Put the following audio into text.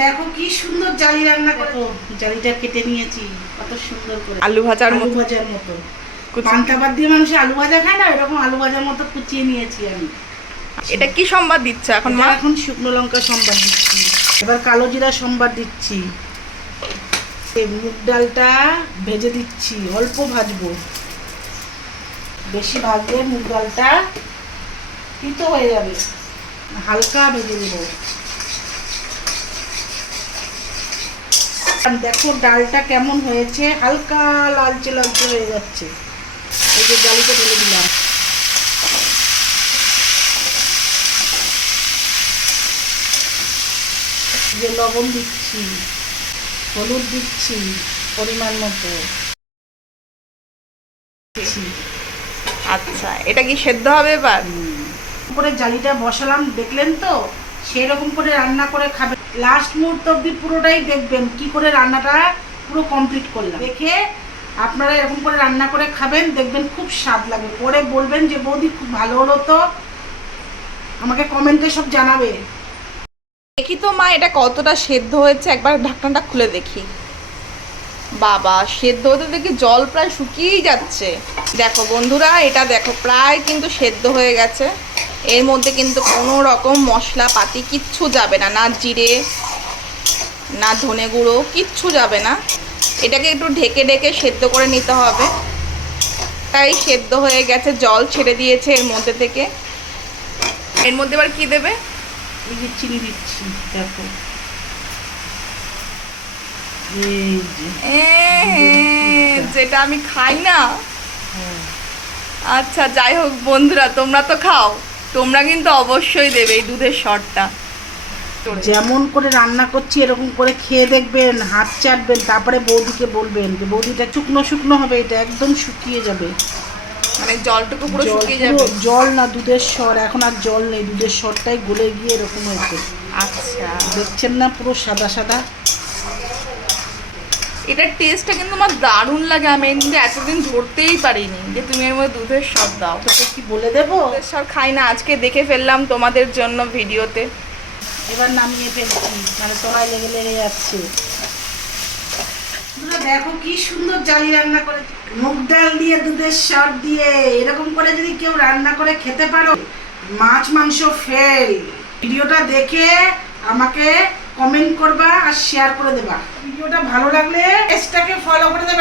দেখো কি সুন্দর জালি রান্না করো। জালিটা কেটে নিয়েছি কত সুন্দর করে। আলু ভাজার মতো। ভাজার মতো। কুচি। পান্তা ভাত দিয়ে মানুষ আলু ভাজা খায় না এরকম আলু ভাজার মতো কুচিয়ে নিয়েছি আমি। এটা কি সম্বাদ দিচ্ছে এখন মা? এখন শুকনো লঙ্কা সম্বার দিচ্ছি। এবার কালো জিরা সম্বার দিচ্ছি। মুগ ডালটা ভেজে দিচ্ছি অল্প ভাজবো। বেশি ভাজলে মুগ ডালটা তিতো হয়ে যাবে। হালকা ভেজে দেব দেখো ডালটা কেমন হয়েছে? হালকা লালচে লালচে হয়ে যাচ্ছে। এই যে জালিতে ঢেলে দিলাম। যে লবণ দিচ্ছি হলুদ দিচ্ছি পরিমাণ মতো। আচ্ছা এটা কি সেদ্ধ হবে এবার? উপরে জালিটা বসালাম দেখলেন তো? সেই রকম করে রান্না করে খাবেন লাস্ট মুহূর্ত অব্দি পুরোটাই দেখবেন কি করে রান্নাটা পুরো কমপ্লিট করলাম। দেখে আপনারা এরকম করে রান্না করে খাবেন, দেখবেন খুব স্বাদ লাগবে পরে বলবেন যে, বৌদি, খুব ভালো হলো তো। আমাকে কমেন্টে সব জানাবে। দেখি তো মা, এটা কতটা সেদ্ধ হয়েছে? একবার ঢাকনাটা খুলে দেখি। বাবা, সেদ্ধ হতে দেখি জল প্রায় শুকিয়েই যাচ্ছে। দেখো বন্ধুরা, এটা দেখো প্রায় কিন্তু সেদ্ধ হয়ে গেছে। এর মধ্যে কিন্তু কোনো রকম মশলা পাতি কিচ্ছু যাবে না না জিরে, না ধনে গুঁড়ো, কিচ্ছু যাবে না। এটাকে একটু ঢেকে ঢেকে সেদ্ধ করে নিতে হবে। তাই সেদ্ধ হয়ে গেছে, জল ছেড়ে দিয়েছে এর মধ্যে থেকে। এর মধ্যে আবার কি দেবে? চিনি দিচ্ছি, দেখো। যেটা আমি খাই না। আচ্ছা যাই হোক বন্ধুরা তোমরা তো খাও। তোমরা কিন্তু অবশ্যই দেবে এই দুধের শটটা। যেমন করে রান্না করছি এরকম করে খেয়ে দেখবেন হাত চাটবেন তারপরে বৌদিকে বলবেন যে বৌদিটা শুকনো শুকনো হবে এটা একদম শুকিয়ে যাবে। মানে জলটুকু পুরো শুকিয়ে যাবে? জল না দুধের স্বর এখন আর জল নেই দুধের স্বরটাই গলে গিয়ে এরকম হয়েছে। আচ্ছা। দেখছেন না পুরো সাদা সাদা? এটার টেস্টটা কিন্তু আমার দারুণ লাগে। আমি কিন্তু এতদিন ধরতেই পারিনি যে তুমি এর মধ্যে দুধের স্বাদ দাও। তোকে কি বলে দেবো? দুধের স্বাদ খাই না আজকে দেখে ফেললাম তোমাদের জন্য ভিডিওতে। এবার নামিয়ে ফেলছি মানে তলায় লেগে লেগে যাচ্ছে। দেখো কি সুন্দর জালি রান্না করে মুগ ডাল দিয়ে দুধের স্বাদ দিয়ে এরকম করে যদি কেউ রান্না করে খেতে পারো মাছ মাংস ফেল। ভিডিওটা দেখে আমাকে কমেন্ট করবা আর শেয়ার করে দেবা। ভিডিওটা ভালো লাগলে পেজটাকে ফলো করে দেবে।